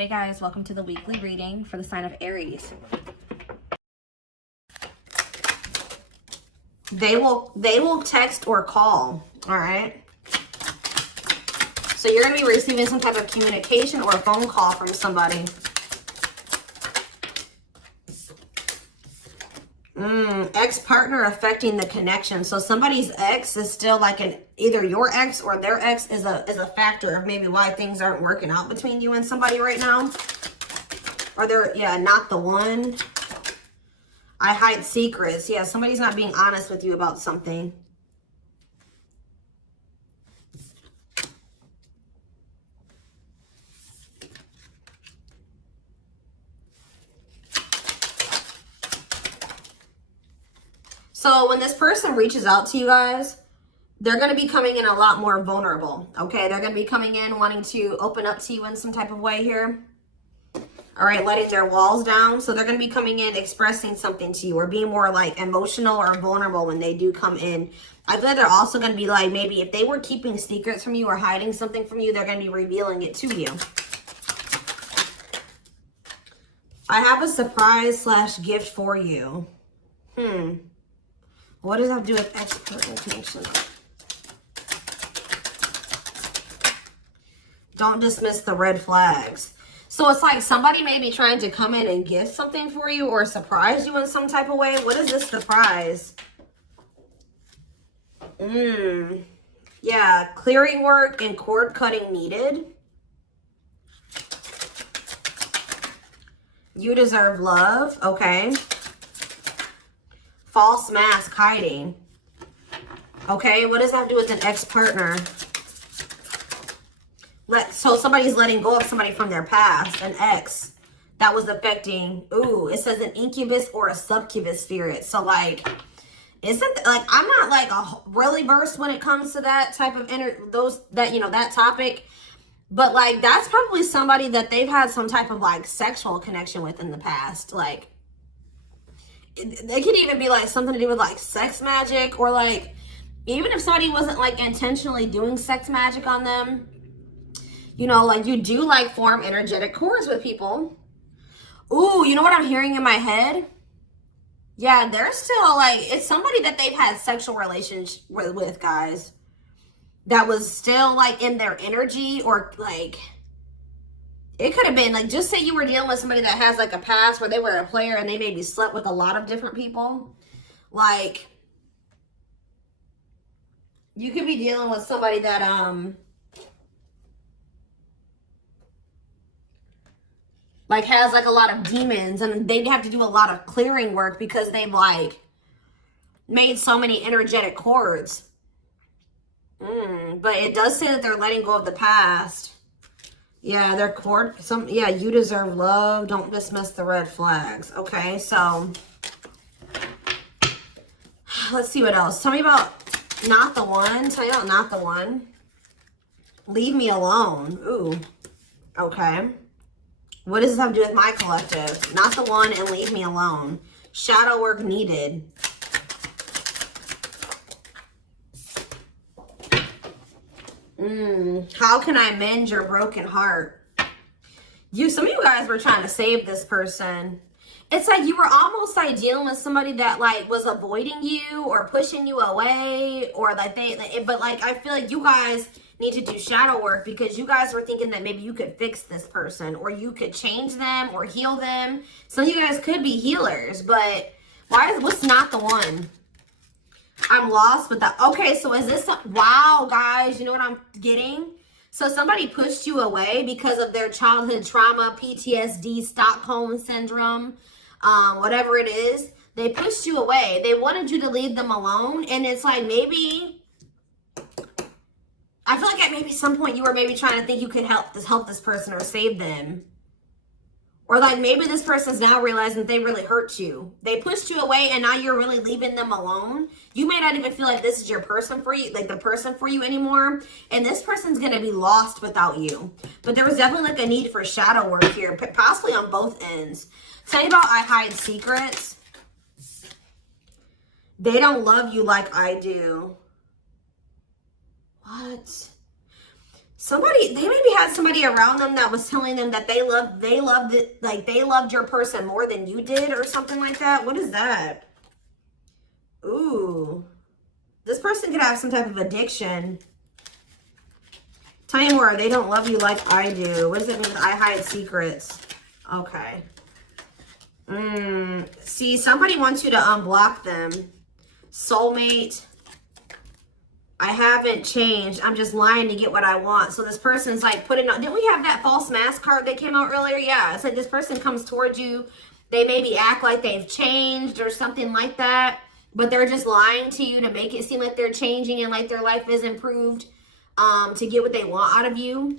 Hey guys, welcome to the weekly reading for the sign of Aries. They will text or call, all right? So you're going to be receiving some type of communication or a phone call from somebody. Ex-partner affecting the connection. So somebody's ex is still like either your ex or their ex is a factor of maybe why things aren't working out between you and somebody right now. Or they're, yeah, not the one. I hide secrets. Yeah, somebody's not being honest with you about something. So when this person reaches out to you guys, they're going to be coming in a lot more vulnerable, okay? They're going to be coming in wanting to open up to you in some type of way here. All right, letting their walls down. So they're going to be coming in expressing something to you or being more like emotional or vulnerable when they do come in. I feel like they're also going to be like, maybe if they were keeping secrets from you or hiding something from you, they're going to be revealing it to you. I have a surprise / gift for you. What does that have to do with ex-partner connection? Don't dismiss the red flags. So it's like somebody may be trying to come in and gift something for you or surprise you in some type of way. What is this surprise? Yeah, clearing work and cord cutting needed. You deserve love. Okay. False mask hiding. Okay, what does that have to do with an ex-partner? So somebody's letting go of somebody from their past, an ex that was affecting. Ooh, it says an incubus or a succubus spirit. So like, isn't like, I'm not like really versed when it comes to that type of that topic, but like that's probably somebody that they've had some type of like sexual connection with in the past. Like they could even be like something to do with like sex magic, or like even if somebody wasn't like intentionally doing sex magic on them, you know, like you do like form energetic cords with people. Ooh, you know what I'm hearing in my head? Yeah, they're still like, it's somebody that they've had sexual relations with, guys, that was still like in their energy, or like it could have been like, just say you were dealing with somebody that has like a past where they were a player and they maybe slept with a lot of different people. Like you could be dealing with somebody that like has like a lot of demons, and they'd have to do a lot of clearing work because they've like made so many energetic cords. But it does say that they're letting go of the past. Yeah, their cord, yeah, you deserve love. Don't dismiss the red flags. Okay, so let's see what else. Tell me about not the one. Tell me about not the one. Leave me alone. Ooh, okay. What does this have to do with my collective? Not the one and leave me alone. Shadow work needed. How can I mend your broken heart? Some of you guys were trying to save this person. It's like you were almost like dealing with somebody that like was avoiding you or pushing you away, or like but like I feel like you guys need to do shadow work because you guys were thinking that maybe you could fix this person or you could change them or heal them. Some of you guys could be healers, but what's not the one? I'm lost with that. Okay, so is this, wow, guys, you know what I'm getting? So somebody pushed you away because of their childhood trauma, PTSD, Stockholm syndrome, whatever it is. They pushed you away. They wanted you to leave them alone. And it's like maybe, I feel like at maybe some point you were maybe trying to think you could help this person or save them. Or like maybe this person's now realizing that they really hurt you. They pushed you away and now you're really leaving them alone. You may not even feel like this is your person for you, like the person for you anymore. And this person's going to be lost without you. But there was definitely like a need for shadow work here, possibly on both ends. Tell me about I hide secrets. They don't love you like I do. What? Somebody, they maybe had somebody around them that was telling them that they loved it, like they loved your person more than you did or something like that. What is that? Ooh. This person could have some type of addiction. Tell me more. They don't love you like I do. What does it mean? I hide secrets. Okay. See, somebody wants you to unblock them. Soulmate. I haven't changed. I'm just lying to get what I want. So this person's like putting on. Didn't we have that false mask card that came out earlier? Yeah. It's like this person comes towards you. They maybe act like they've changed or something like that. But they're just lying to you to make it seem like they're changing and like their life is improved to get what they want out of you.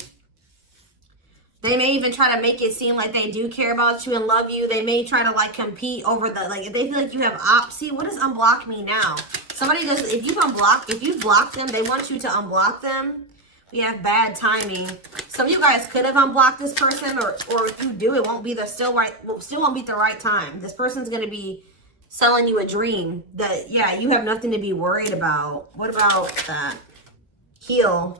They may even try to make it seem like they do care about you and love you. They may try to like compete over the, like if they feel like you have see, what does unblock me now? Somebody does, if you've blocked them, they want you to unblock them. We have bad timing. Some of you guys could have unblocked this person, or if you do, it won't be still won't be the right time. This person's gonna be selling you a dream that, yeah, you have nothing to be worried about. What about that? Heal.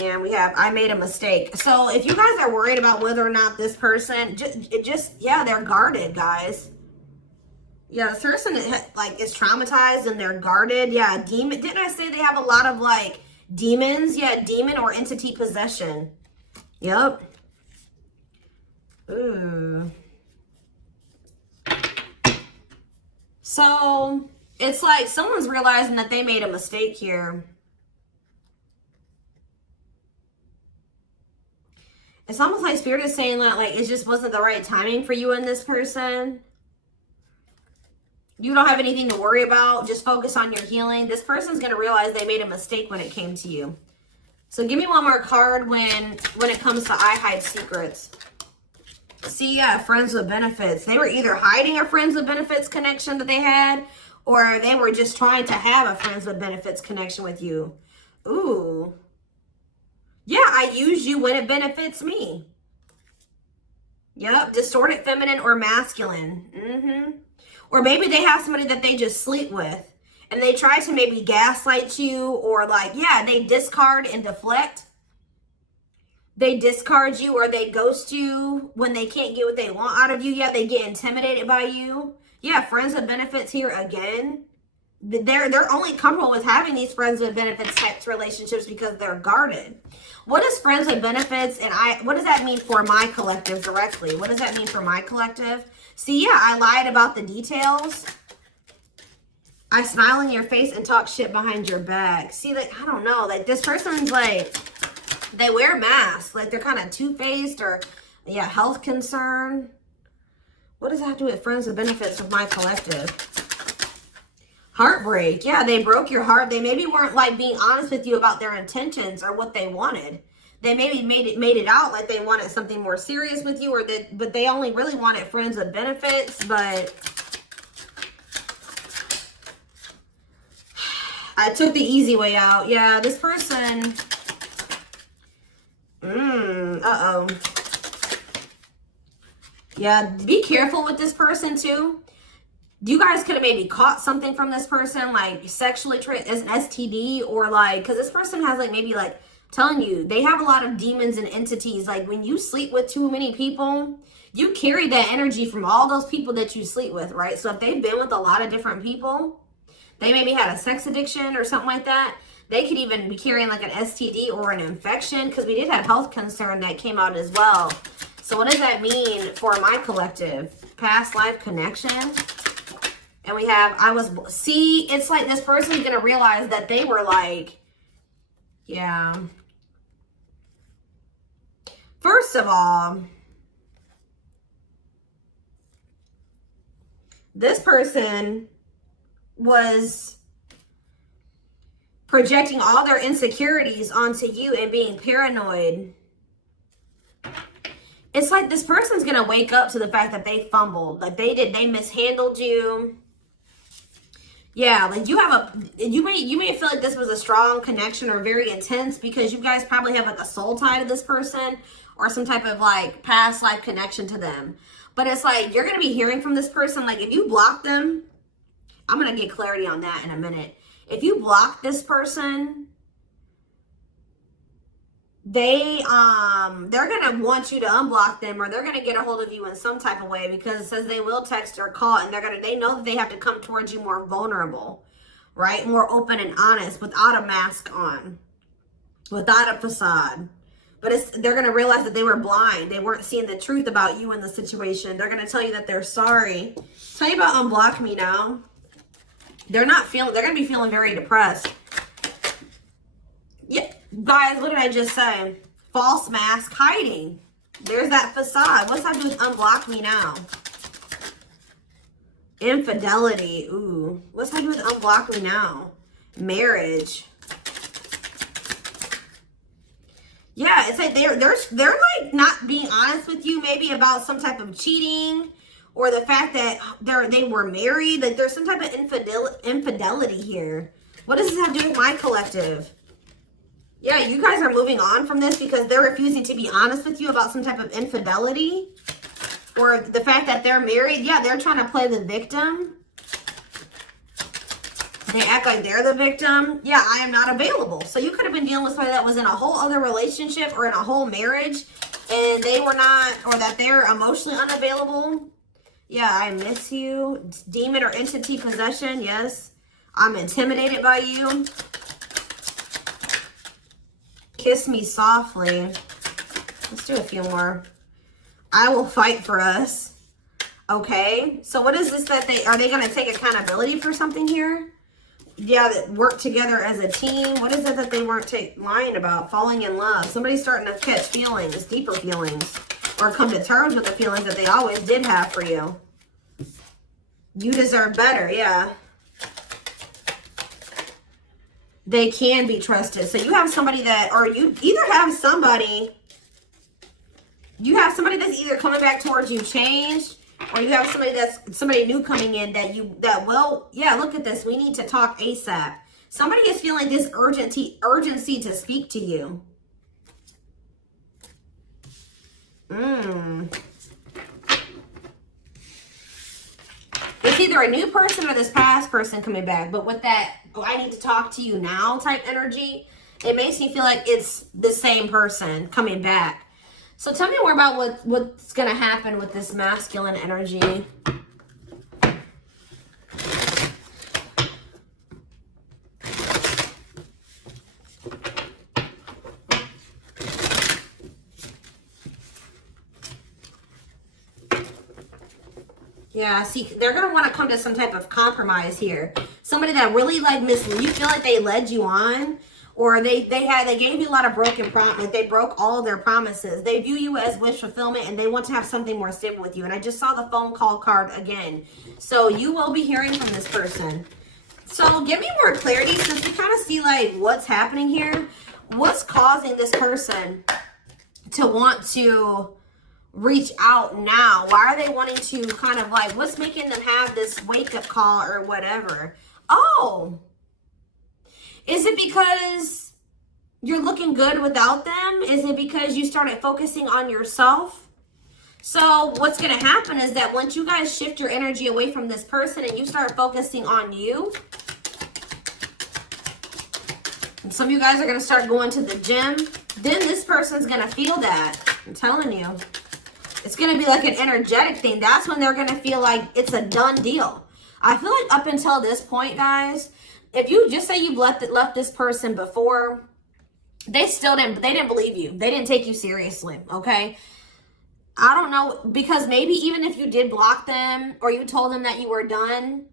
And we have, I made a mistake. So if you guys are worried about whether or not this person, yeah, they're guarded, guys. Yeah, this person like is traumatized and they're guarded. Yeah, demon. Didn't I say they have a lot of like demons? Yeah, demon or entity possession. Yep. Ooh. So it's like someone's realizing that they made a mistake here. It's almost like Spirit is saying that like it just wasn't the right timing for you and this person. You don't have anything to worry about. Just focus on your healing. This person's going to realize they made a mistake when it came to you. So give me one more card when it comes to I hide secrets. See, yeah, friends with benefits. They were either hiding a friends with benefits connection that they had, or they were just trying to have a friends with benefits connection with you. Ooh. Yeah, I use you when it benefits me. Yep, distorted feminine or masculine. Or maybe they have somebody that they just sleep with. And they try to maybe gaslight you, or like, yeah, they discard and deflect. They discard you or they ghost you when they can't get what they want out of you. Yeah, they get intimidated by you. Yeah, friends with benefits here again. They're only comfortable with having these friends with benefits types relationships because they're guarded. What is friends with benefits, and what does that mean for my collective directly? What does that mean for my collective? See, yeah, I lied about the details. I smile in your face and talk shit behind your back. See, like, I don't know. Like, this person's like, they wear masks. Like, they're kind of two-faced, or, yeah, health concern. What does that have to do with friends with benefits with my collective? Heartbreak. Yeah, they broke your heart. They maybe weren't like being honest with you about their intentions or what they wanted. They maybe made it out like they wanted something more serious with you, but they only really wanted friends with benefits. But I took the easy way out. Yeah, this person. Uh-oh. Yeah, be careful with this person too. You guys could have maybe caught something from this person, like sexually as an STD, or like, because this person has like maybe like telling you they have a lot of demons and entities. Like when you sleep with too many people, you carry that energy from all those people that you sleep with, right? So if they've been with a lot of different people, they maybe had a sex addiction or something like that. They could even be carrying like an STD or an infection, because we did have health concern that came out as well. So what does that mean for my collective? Past life connection. And we have, see, it's like this person's going to realize that they were like, yeah. First of all, this person was projecting all their insecurities onto you and being paranoid. It's like this person's going to wake up to the fact that they fumbled. Like they mishandled you. Yeah, like you may feel like this was a strong connection or very intense because you guys probably have like a soul tie to this person or some type of like past life connection to them. But it's like you're going to be hearing from this person. Like if you block them, I'm going to get clarity on that in a minute. If you block this person, they're gonna want you to unblock them, or they're gonna get a hold of you in some type of way, because it says they will text or call, and they know that they have to come towards you more vulnerable, right? More open and honest, without a mask on, without a facade. But they're gonna realize that they were blind. They weren't seeing the truth about you in the situation. They're gonna tell you that they're sorry. Tell you about unblock me now. They're gonna be feeling very depressed. Yeah, guys, what did I just say? False mask hiding. There's that facade. What's that do with unblock me now? Infidelity. Ooh. What's that do with unblock me now? Marriage. Yeah, it's like they're like not being honest with you, maybe about some type of cheating, or the fact that they were married. Like there's some type of infidelity here. What does this have to do with my collective? Yeah, you guys are moving on from this because they're refusing to be honest with you about some type of infidelity, or the fact that they're married. Yeah, they're trying to play the victim. They act like they're the victim. Yeah, I am not available. So you could have been dealing with somebody that was in a whole other relationship or in a whole marriage, and they were not, or that they're emotionally unavailable. Yeah, I miss you. Demon or entity possession. Yes, I'm intimidated by you. Kiss me softly. Let's do a few more. I will fight for us. Okay, so what is this that are they going to take accountability for something here? Yeah, that work together as a team. What is it that they weren't lying about? Falling in love. Somebody's starting to catch feelings, deeper feelings, or come to terms with the feelings that they always did have for you. You deserve better, yeah. They can be trusted. So you have somebody that, or you either have somebody, that's either coming back towards you changed, or you have somebody new coming in that will, yeah, look at this. We need to talk ASAP. Somebody is feeling this urgency to speak to you. It's either a new person or this past person coming back. But with that, oh, I need to talk to you now type energy, it makes me feel like it's the same person coming back. So tell me more about what's going to happen with this masculine energy. Yeah, see, they're going to want to come to some type of compromise here. Somebody that really like you feel like they led you on, or they gave you a lot of broken promises. They broke all of their promises. They view you as wish fulfillment, and they want to have something more stable with you. And I just saw the phone call card again. So you will be hearing from this person. So give me more clarity, since we kind of see like what's happening here. What's causing this person to want to reach out now? Why are they wanting to kind of like, what's making them have this wake-up call or whatever? Oh, is it because you're looking good without them? Is it because you started focusing on yourself? So what's going to happen is that once you guys shift your energy away from this person and you start focusing on you, and some of you guys are going to start going to the gym, then this person's going to feel that. I'm telling you. It's going to be like an energetic thing. That's when they're going to feel like it's a done deal. I feel like up until this point, guys, if you just say you've left this person before, they didn't believe you. They didn't take you seriously, okay? I don't know, because maybe even if you did block them or you told them that you were done,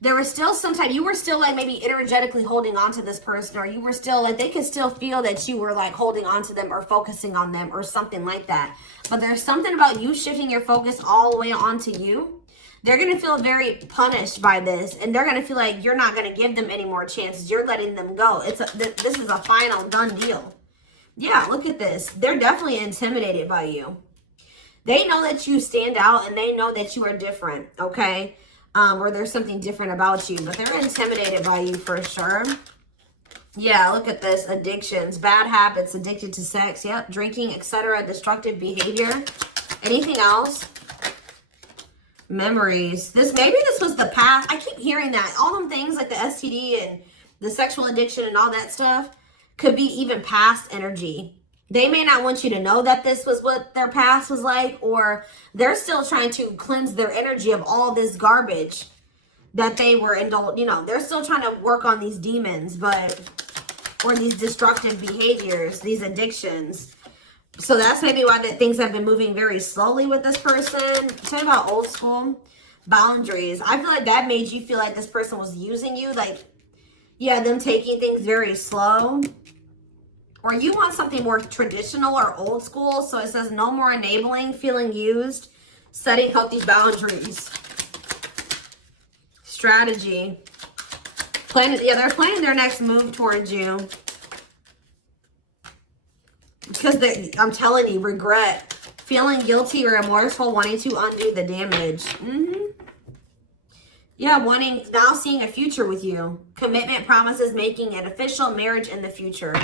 there was still you were still like maybe energetically holding on to this person, or you were still like, they could still feel that you were like holding on to them or focusing on them or something like that. But there's something about you shifting your focus all the way onto you. They're going to feel very punished by this, and they're going to feel like you're not going to give them any more chances. You're letting them go. This is a final done deal. Yeah, look at this. They're definitely intimidated by you. They know that you stand out, and they know that you are different, okay? Or there's something different about you, but they're intimidated by you for sure. Yeah, look at this. Addictions, bad habits, addicted to sex, yep, drinking, etc., destructive behavior. Anything else? Memories. Maybe this was the past. I keep hearing that. All them things like the STD and the sexual addiction and all that stuff could be even past energy. They may not want you to know that this was what their past was like, or they're still trying to cleanse their energy of all this garbage that they were indulged. You know, they're still trying to work on these demons, but, or these destructive behaviors, these addictions. So that's maybe why that things have been moving very slowly with this person. Talk about old school boundaries. I feel like that made you feel like this person was using you. Like, yeah, them taking things very slow. Or you want something more traditional or old school. So it says no more enabling, feeling used, setting healthy boundaries. Strategy. Yeah, they're planning their next move towards you. Because I'm telling you, regret. Feeling guilty or remorseful, wanting to undo the damage. Yeah, now seeing a future with you. Commitment, promises, making an official marriage in the future.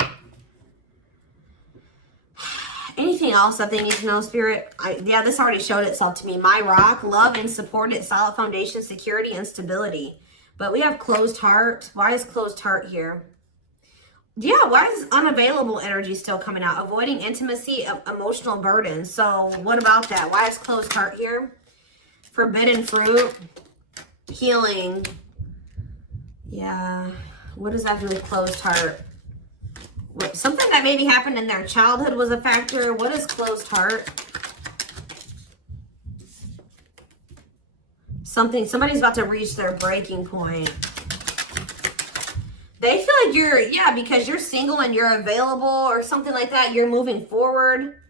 Anything else that they need to know, Spirit? Yeah, this already showed itself to me. My rock, love and supported, solid foundation, security, and stability. But we have closed heart. Why is closed heart here? Yeah, why is unavailable energy still coming out? Avoiding intimacy, emotional burden. So what about that? Why is closed heart here? Forbidden fruit, healing. Yeah, what does that do with closed heart? Something that maybe happened in their childhood was a factor. What is closed heart? Somebody's about to reach their breaking point. They feel like you're, yeah, because you're single and you're available or something like that. You're moving forward.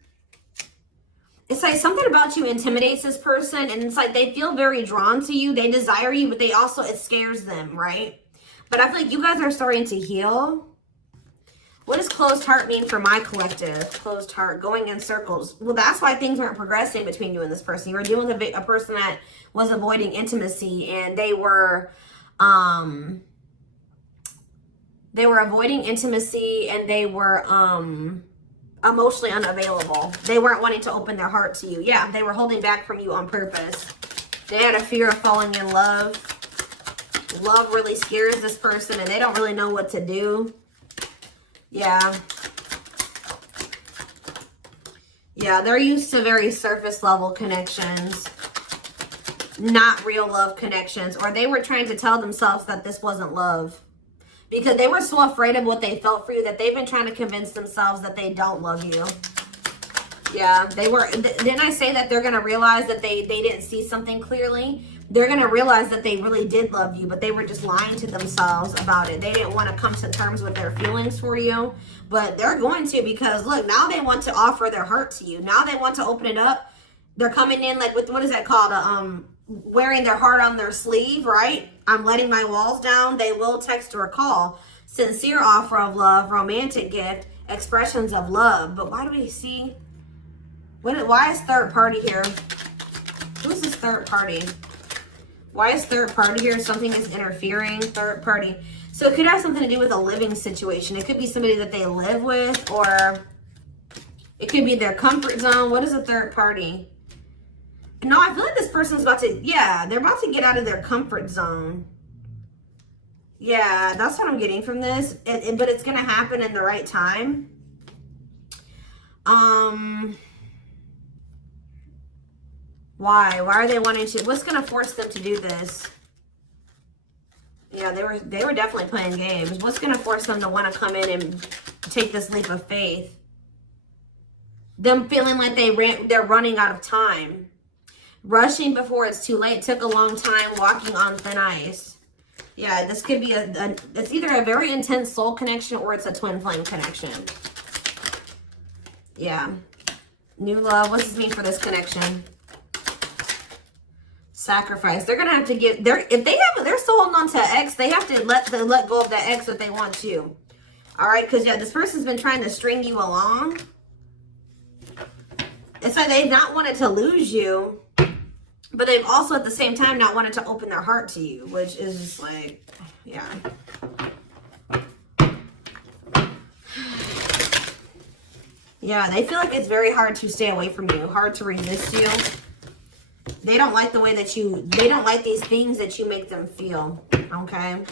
It's like something about you intimidates this person. And it's like they feel very drawn to you. They desire you, but they also, it scares them, right? But I feel like you guys are starting to heal. What does closed heart mean for my collective? Closed heart, going in circles. Well, that's why things weren't progressing between you and this person. You were dealing with a person that was avoiding intimacy, and they were avoiding intimacy, and they were emotionally unavailable. They weren't wanting to open their heart to you. Yeah, they were holding back from you on purpose. They had a fear of falling in love. Love really scares this person, and they don't really know what to do. Yeah. Yeah, they're used to very surface level connections, not real love connections. Or they were trying to tell themselves that this wasn't love because they were so afraid of what they felt for you that they've been trying to convince themselves that they don't love you. Yeah, they were. Didn't I say that they're going to realize that they didn't see something clearly? They're going to realize that they really did love you, but they were just lying to themselves about it. They didn't want to come to terms with their feelings for you, but they're going to, because look, now they want to offer their heart to you. Now they want to open it up. They're coming in like with, what is that called? Wearing their heart on their sleeve, right? I'm letting my walls down. They will text or call. Sincere offer of love, romantic gift, expressions of love. But why do we see? Why is third party here? Who's this third party? Why is third party here? Something is interfering. Third party. So it could have something to do with a living situation. It could be somebody that they live with, or it could be their comfort zone. What is a third party? No, I feel like this person's about to, yeah, they're about to get out of their comfort zone. Yeah, that's what I'm getting from this. But it's going to happen in the right time. Why are they wanting to? What's going to force them to do this? Yeah, they were definitely playing games. What's going to force them to want to come in and take this leap of faith? Them feeling like they're running out of time. Rushing before it's too late. Took a long time, walking on thin ice. Yeah, this could be it's either a very intense soul connection or it's a twin flame connection. Yeah. New love. What does this mean for this connection? Sacrifice. They're gonna have to give. If they're still holding on to an ex, they have to let go of that ex if they want to. All right, because yeah, this person's been trying to string you along. It's like they've not wanted to lose you, but they've also at the same time not wanted to open their heart to you, which is just like, yeah. Yeah, they feel like it's very hard to stay away from you, hard to resist you. They don't like the way that they don't like these things that you make them feel, okay?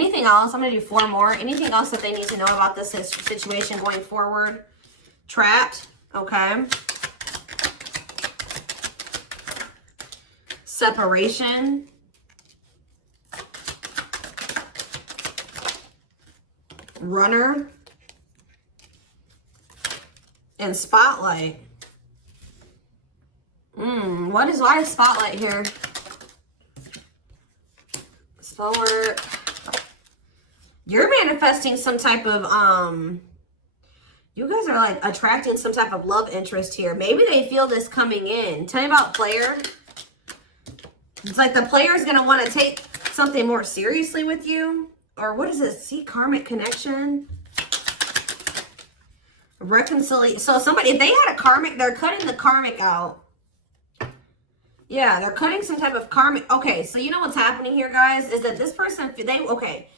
Anything else? I'm going to do 4 more. Anything else that they need to know about this situation going forward? Trapped. Okay. Separation. Runner. And spotlight. Why is spotlight here? Forward. You're manifesting some type of you guys are like attracting some type of love interest here. Maybe they feel this coming in. Tell me about player. It's like the player is going to want to take something more seriously with you. Or what is this? See, karmic connection. Reconciliation. So somebody, if they had a karmic, they're cutting the karmic out. Yeah, they're cutting some type of karmic. Okay, so you know what's happening here, guys, is that this person, okay.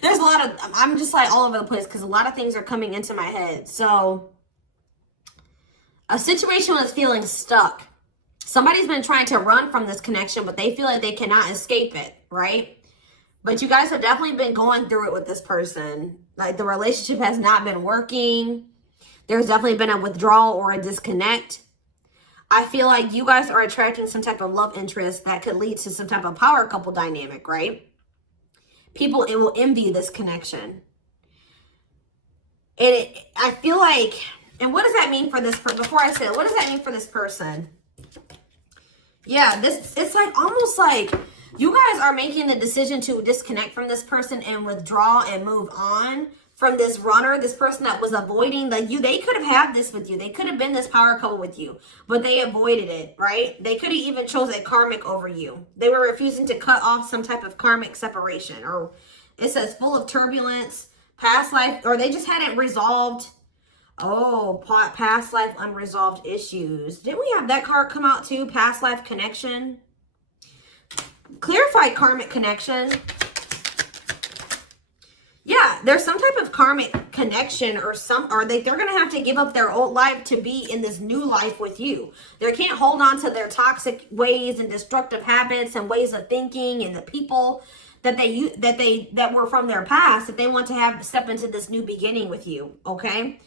There's a lot of, I'm just like all over the place because a lot of things are coming into my head. So, a situation was feeling stuck. Somebody's been trying to run from this connection, but they feel like they cannot escape it, right? But you guys have definitely been going through it with this person. Like, the relationship has not been working. There's definitely been a withdrawal or a disconnect. I feel like you guys are attracting some type of love interest that could lead to some type of power couple dynamic, right? People will envy this connection. And I feel like, and what does that mean for this person? Before I say it, what does that mean for this person? Yeah, it's like almost like you guys are making the decision to disconnect from this person and withdraw and move on from this runner, this person that was avoiding they could have had this with you. They could have been this power couple with you, but they avoided it, right? They could have even chose a karmic over you. They were refusing to cut off some type of karmic separation, or it says full of turbulence, past life, or they just hadn't resolved. Oh, past life unresolved issues. Didn't we have that card come out too? Past life connection. Clarified karmic connection. Yeah, there's some type of karmic connection or they're going to have to give up their old life to be in this new life with you. They can't hold on to their toxic ways and destructive habits and ways of thinking and the people that were from their past, that they want to step into this new beginning with you, okay?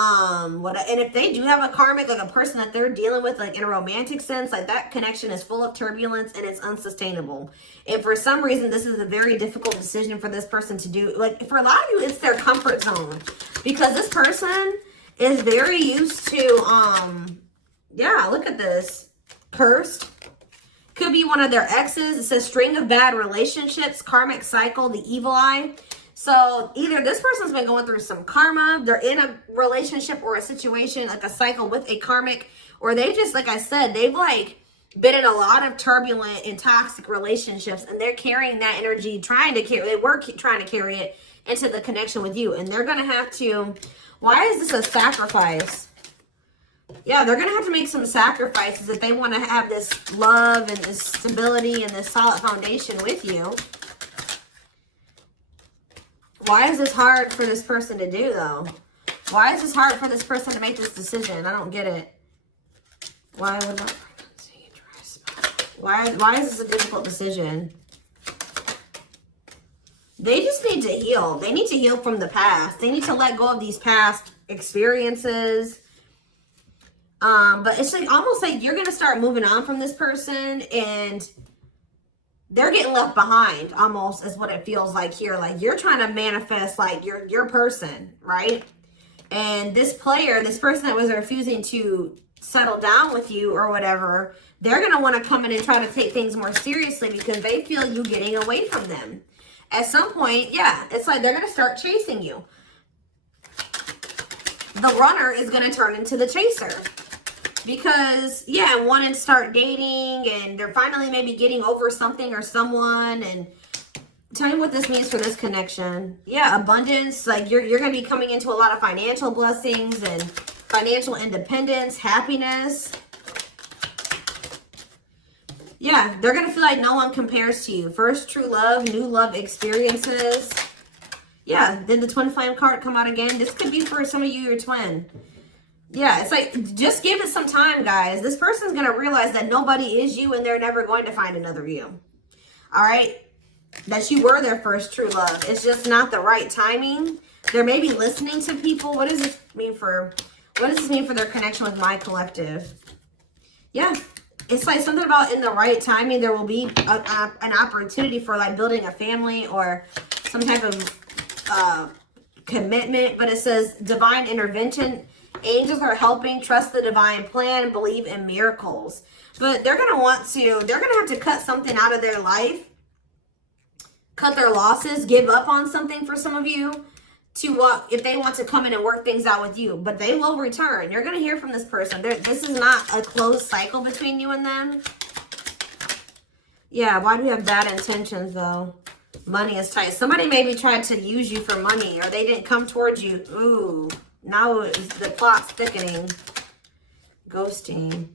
And if they do have a karmic, like a person that they're dealing with, like in a romantic sense, like that connection is full of turbulence and it's unsustainable. And for some reason, this is a very difficult decision for this person to do. Like for a lot of you, it's their comfort zone, because this person is very used to, yeah, look at this. Cursed. Could be one of their exes. It says string of bad relationships, karmic cycle, the evil eye. So either this person's been going through some karma, they're in a relationship or a situation, like a cycle with a karmic, or they just, like I said, they've like been in a lot of turbulent and toxic relationships, and they're carrying that energy, they were trying to carry it into the connection with you. And they're going to have to, why is this a sacrifice? Yeah, they're going to have to make some sacrifices if they want to have this love and this stability and this solid foundation with you. Why is this hard for this person to do, though? Why is this hard for this person to make this decision? I don't get it. Why would not pregnancy, dry spot? Why is this a difficult decision? They just need to heal. They need to heal from the past. They need to let go of these past experiences. But it's like almost like you're going to start moving on from this person, and they're getting left behind, almost, is what it feels like here. Like you're trying to manifest like your person, right? And this person that was refusing to settle down with you or whatever, they're going to want to come in and try to take things more seriously because they feel you getting away from them. At some point, yeah, it's like they're going to start chasing you. The runner is going to turn into the chaser. Because, yeah, wanting to start dating, and they're finally maybe getting over something or someone. And tell me what this means for this connection. Yeah, abundance. Like you're going to be coming into a lot of financial blessings and financial independence, happiness. Yeah, they're going to feel like no one compares to you. First true love, new love experiences. Yeah, then the twin flame card come out again. This could be for some of you, your twin. Yeah, it's like, just give it some time, guys. This person's going to realize that nobody is you, and they're never going to find another you. All right? that you were their first true love. It's just not the right timing. They're maybe listening to people. What does this mean for their connection with my collective? Yeah. It's like something about in the right timing, there will be an opportunity for like building a family or some type of commitment. But it says divine intervention. Angels are helping. Trust the divine plan. Believe in miracles. But they're going to have to cut something out of their life. Cut their losses. Give up on something for some of you. If they want to come in and work things out with you, but they will return. You're going to hear from this person. This is not a closed cycle between you and them. Yeah, why do we have bad intentions though? Money is tight. Somebody maybe tried to use you for money or they didn't come towards you. Ooh, now the plot's thickening. Ghosting.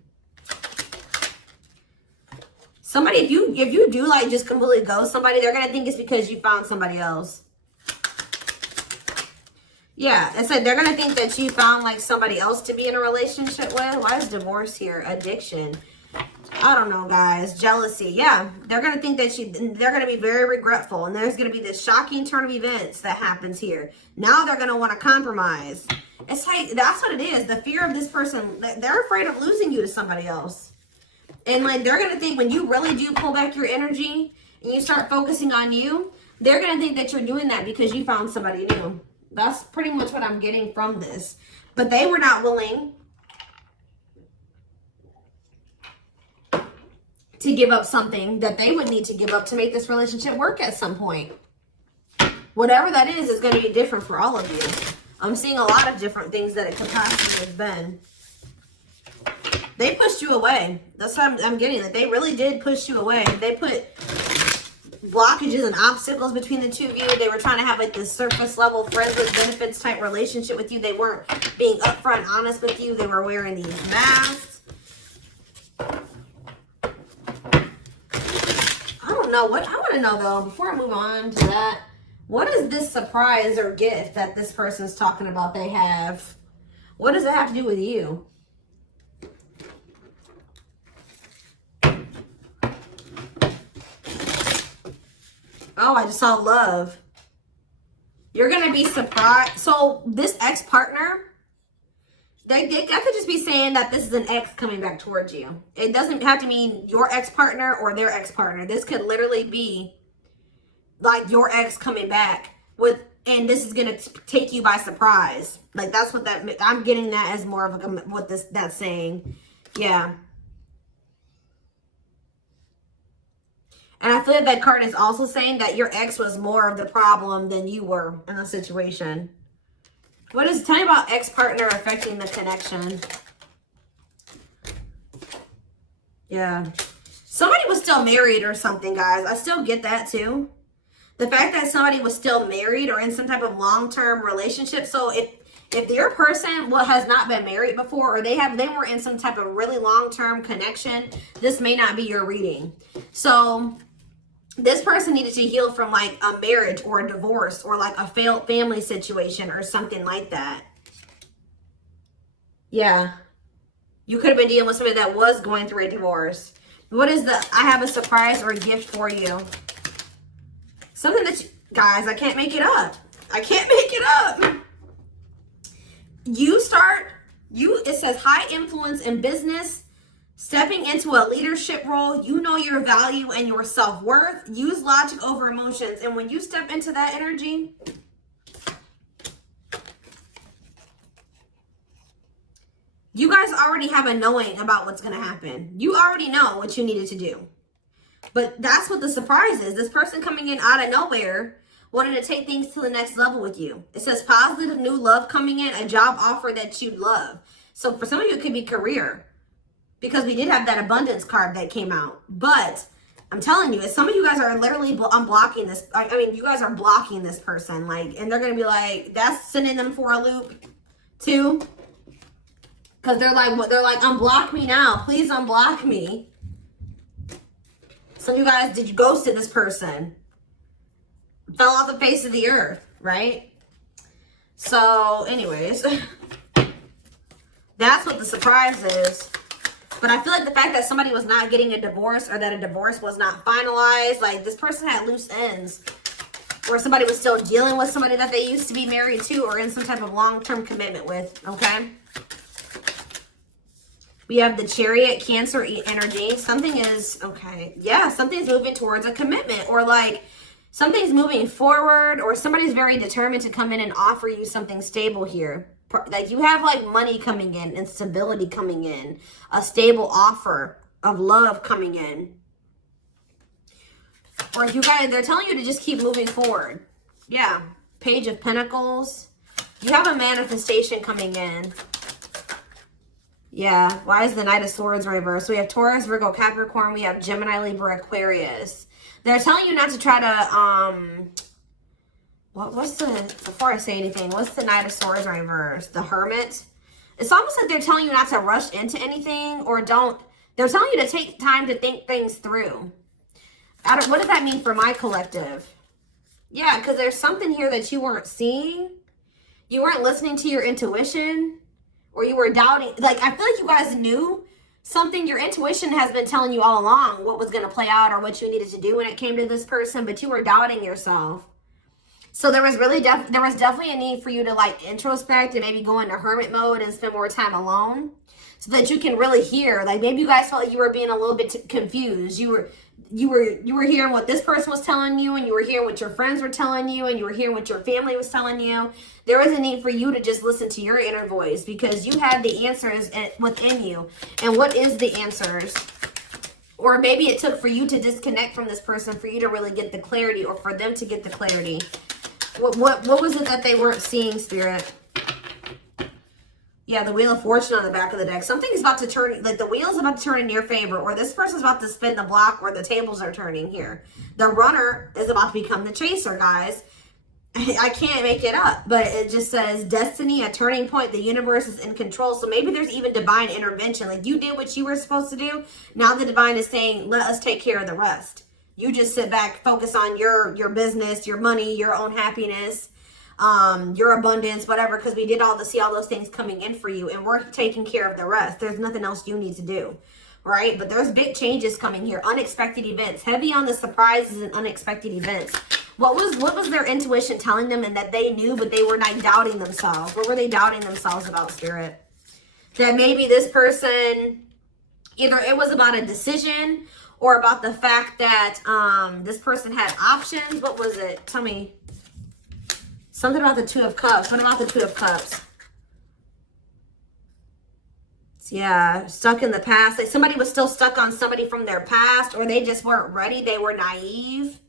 Somebody, if you do like just completely ghost somebody, they're going to think it's because you found somebody else. Yeah, it said they're going to think that you found like somebody else to be in a relationship with. Why is divorce here? Addiction. I don't know, guys. Jealousy. Yeah, they're going to think that they're going to be very regretful. And there's going to be this shocking turn of events that happens here. Now they're going to want to compromise. It's like, that's what it is. The fear of this person, they're afraid of losing you to somebody else. And like, they're going to think when you really do pull back your energy and you start focusing on you, they're going to think that you're doing that because you found somebody new. That's pretty much what I'm getting from this. But they were not willing to give up something that they would need to give up to make this relationship work at some point. Whatever that is going to be different for all of you. I'm seeing a lot of different things that it could possibly have been. They pushed you away. That's what I'm getting. That they really did push you away. They put blockages and obstacles between the two of you. They were trying to have like this surface level friends with benefits type relationship with you. They weren't being upfront honest with you. They were wearing these masks. I don't know what I want to know though, before I move on to that, what is this surprise or gift that this person's talking about they have? What does it have to do with you? Oh, I just saw love. You're going to be surprised. So this ex-partner, they could just be saying that this is an ex coming back towards you. It doesn't have to mean your ex-partner or their ex-partner. This could literally be like your ex coming back and this is going to take you by surprise. Like that's what I'm getting that as more of what that's saying. Yeah. And I feel like that card is also saying that your ex was more of the problem than you were in the situation. Tell me about ex-partner affecting the connection. Yeah. Somebody was still married or something, guys. I still get that too. The fact that somebody was still married or in some type of long-term relationship. So if your person has not been married before or they were in some type of really long-term connection, this may not be your reading. So this person needed to heal from like a marriage or a divorce or like a failed family situation or something like that. Yeah. You could have been dealing with somebody that was going through a divorce. What is I have a surprise or a gift for you. Something that guys, I can't make it up. I can't make it up. It says high influence in business. Stepping into a leadership role, you know your value and your self-worth. Use logic over emotions. And when you step into that energy, you guys already have a knowing about what's going to happen. You already know what you needed to do. But that's what the surprise is. This person coming in out of nowhere wanted to take things to the next level with you. It says positive new love coming in, a job offer that you'd love. So for some of you, it could be career. Because we did have that abundance card that came out. But I'm telling you, some of you guys are literally unblocking this. I mean, you guys are blocking this person. Like, and they're going to be like, that's sending them for a loop too. Because they're like, unblock me now. Please unblock me. Some of you guys, did you ghosted this person? Fell off the face of the earth, right? So, anyways. That's what the surprise is. But I feel like the fact that somebody was not getting a divorce or that a divorce was not finalized, like this person had loose ends. Or somebody was still dealing with somebody that they used to be married to or in some type of long-term commitment with, okay? We have the Chariot, Cancer energy. Something is, okay, yeah, something's moving towards a commitment, or like something's moving forward, or somebody's very determined to come in and offer you something stable here. Like you have like money coming in and stability coming in, a stable offer of love coming in. Or you guys, they're telling you to just keep moving forward. Yeah, Page of Pentacles. You have a manifestation coming in. Yeah, why is the Knight of Swords reversed? We have Taurus, Virgo, Capricorn. We have Gemini, Libra, Aquarius. They're telling you not to try to, before I say anything, what's the Knight of Swords reversed? The Hermit. It's almost like they're telling you not to rush into anything, or they're telling you to take time to think things through. What does that mean for my collective? Yeah, because there's something here that you weren't seeing. You weren't listening to your intuition, or you were doubting. Like, I feel like you guys knew something. Your intuition has been telling you all along what was going to play out or what you needed to do when it came to this person, but you were doubting yourself. So there was definitely a need for you to like introspect and maybe go into hermit mode and spend more time alone so that you can really hear. Like maybe you guys felt like you were being a little bit confused. You were hearing what this person was telling you, and you were hearing what your friends were telling you, and you were hearing what your family was telling you. There was a need for you to just listen to your inner voice because you have the answers within you. And what is the answers? Or maybe it took for you to disconnect from this person for you to really get the clarity, or for them to get the clarity. What was it that they weren't seeing, Spirit? Yeah, the Wheel of Fortune on the back of the deck. Something's about to turn, like the wheel's about to turn in your favor, or this person's about to spin the block, or the tables are turning here. The runner is about to become the chaser, guys. I can't make it up, but it just says destiny, a turning point. The universe is in control. So maybe there's even divine intervention. Like you did what you were supposed to do. Now the divine is saying, let us take care of the rest. You just sit back, focus on your business, your money, your own happiness, your abundance, whatever, because we did see all those things coming in for you, and we're taking care of the rest. There's nothing else you need to do, right? But there's big changes coming here, unexpected events, heavy on the surprises and unexpected events. What was their intuition telling them, and that they knew, but they were not doubting themselves? What were they doubting themselves about, Spirit? That maybe this person, either it was about a decision or about the fact that this person had options. What was it? Tell me. Something about the Two of Cups. What about the Two of Cups? Yeah, stuck in the past. Like somebody was still stuck on somebody from their past, or they just weren't ready. They were naive.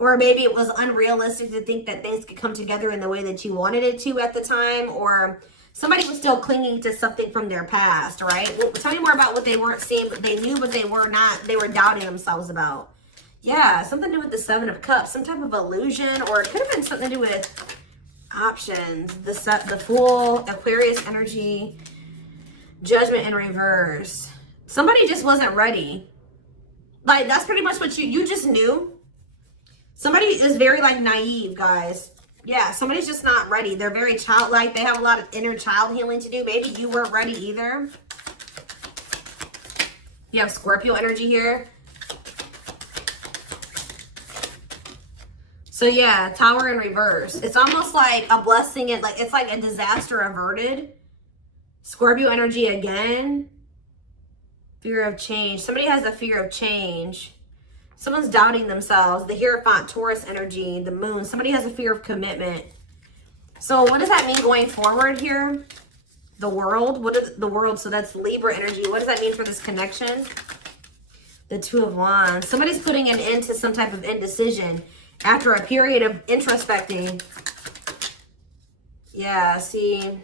Or maybe it was unrealistic to think that things could come together in the way that you wanted it to at the time. Or somebody was still clinging to something from their past, right? Well, tell me more about what they weren't seeing, but they knew, but they were not. They were doubting themselves about. Yeah, something to do with the Seven of Cups, some type of illusion, or it could have been something to do with options. The Fool, Aquarius energy, Judgment in reverse. Somebody just wasn't ready. Like, that's pretty much what you just knew. Somebody is very, like, naive, guys. Yeah, somebody's just not ready. They're very childlike. They have a lot of inner child healing to do. Maybe you weren't ready either. You have Scorpio energy here. So yeah, Tower in reverse. It's almost like a blessing. It's like a disaster averted. Scorpio energy again. Fear of change. Somebody has a fear of change. Someone's doubting themselves. The Hierophant, Taurus energy, the Moon. Somebody has a fear of commitment. So what does that mean going forward here? The World. What is the World? So that's Libra energy. What does that mean for this connection? The Two of Wands. Somebody's putting an end to some type of indecision after a period of introspecting. Yeah, see.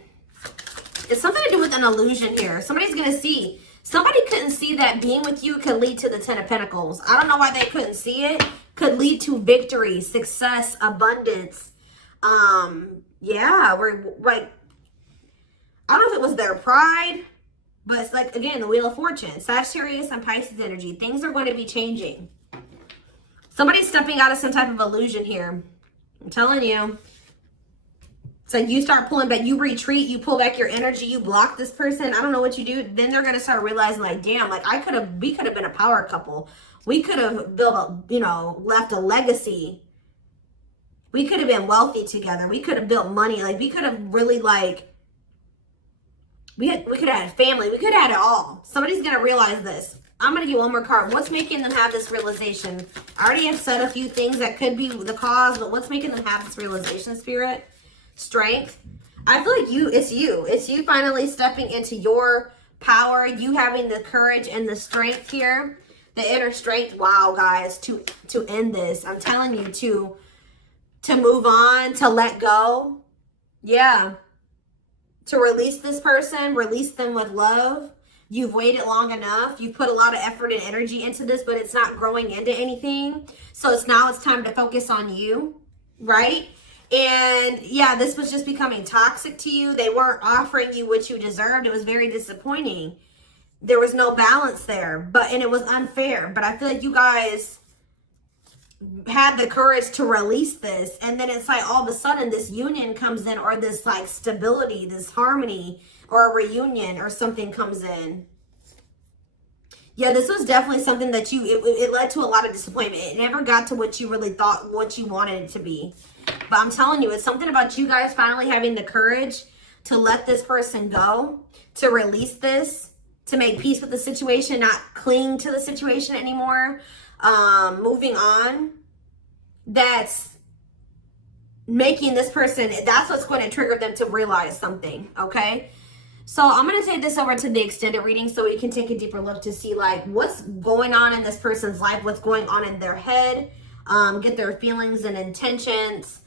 It's something to do with an illusion here. Somebody's going to see. Somebody couldn't see that being with you could lead to the Ten of Pentacles. I don't know why they couldn't see it. Could lead to victory, success, abundance. Yeah, we're like, I don't know if it was their pride, but it's like, again, the Wheel of Fortune. Sagittarius and Pisces energy. Things are going to be changing. Somebody's stepping out of some type of illusion here. I'm telling you. So you start pulling back, you retreat, you pull back your energy, you block this person. I don't know what you do. Then they're going to start realizing like, damn, like we could have been a power couple. We could have built a, you know, left a legacy. We could have been wealthy together. We could have built money. Like we could have really like, we could have had a family. We could have had it all. Somebody's going to realize this. I'm going to get one more card. What's making them have this realization? I already have said a few things that could be the cause, but what's making them have this realization, Spirit? Strength. I feel like it's you finally stepping into your power, you having the courage and the strength here, the inner strength. Wow, guys, to end this. I'm telling you, to move on, to let go. Yeah. To release this person, release them with love. You've waited long enough. You've put a lot of effort and energy into this, but it's not growing into anything. So it's time to focus on you, right? And yeah, this was just becoming toxic to you. They weren't offering you what you deserved. It was very disappointing. There was no balance there, and it was unfair. But I feel like you guys had the courage to release this. And then it's like all of a sudden this union comes in, or this like stability, this harmony, or a reunion or something comes in. Yeah, this was definitely something that it led to a lot of disappointment. It never got to what you really thought, what you wanted it to be. But I'm telling you, it's something about you guys finally having the courage to let this person go, to release this, to make peace with the situation, not cling to the situation anymore, moving on. That's making this person, that's what's going to trigger them to realize something, okay? So I'm going to take this over to the extended reading so we can take a deeper look to see like what's going on in this person's life, what's going on in their head, get their feelings and intentions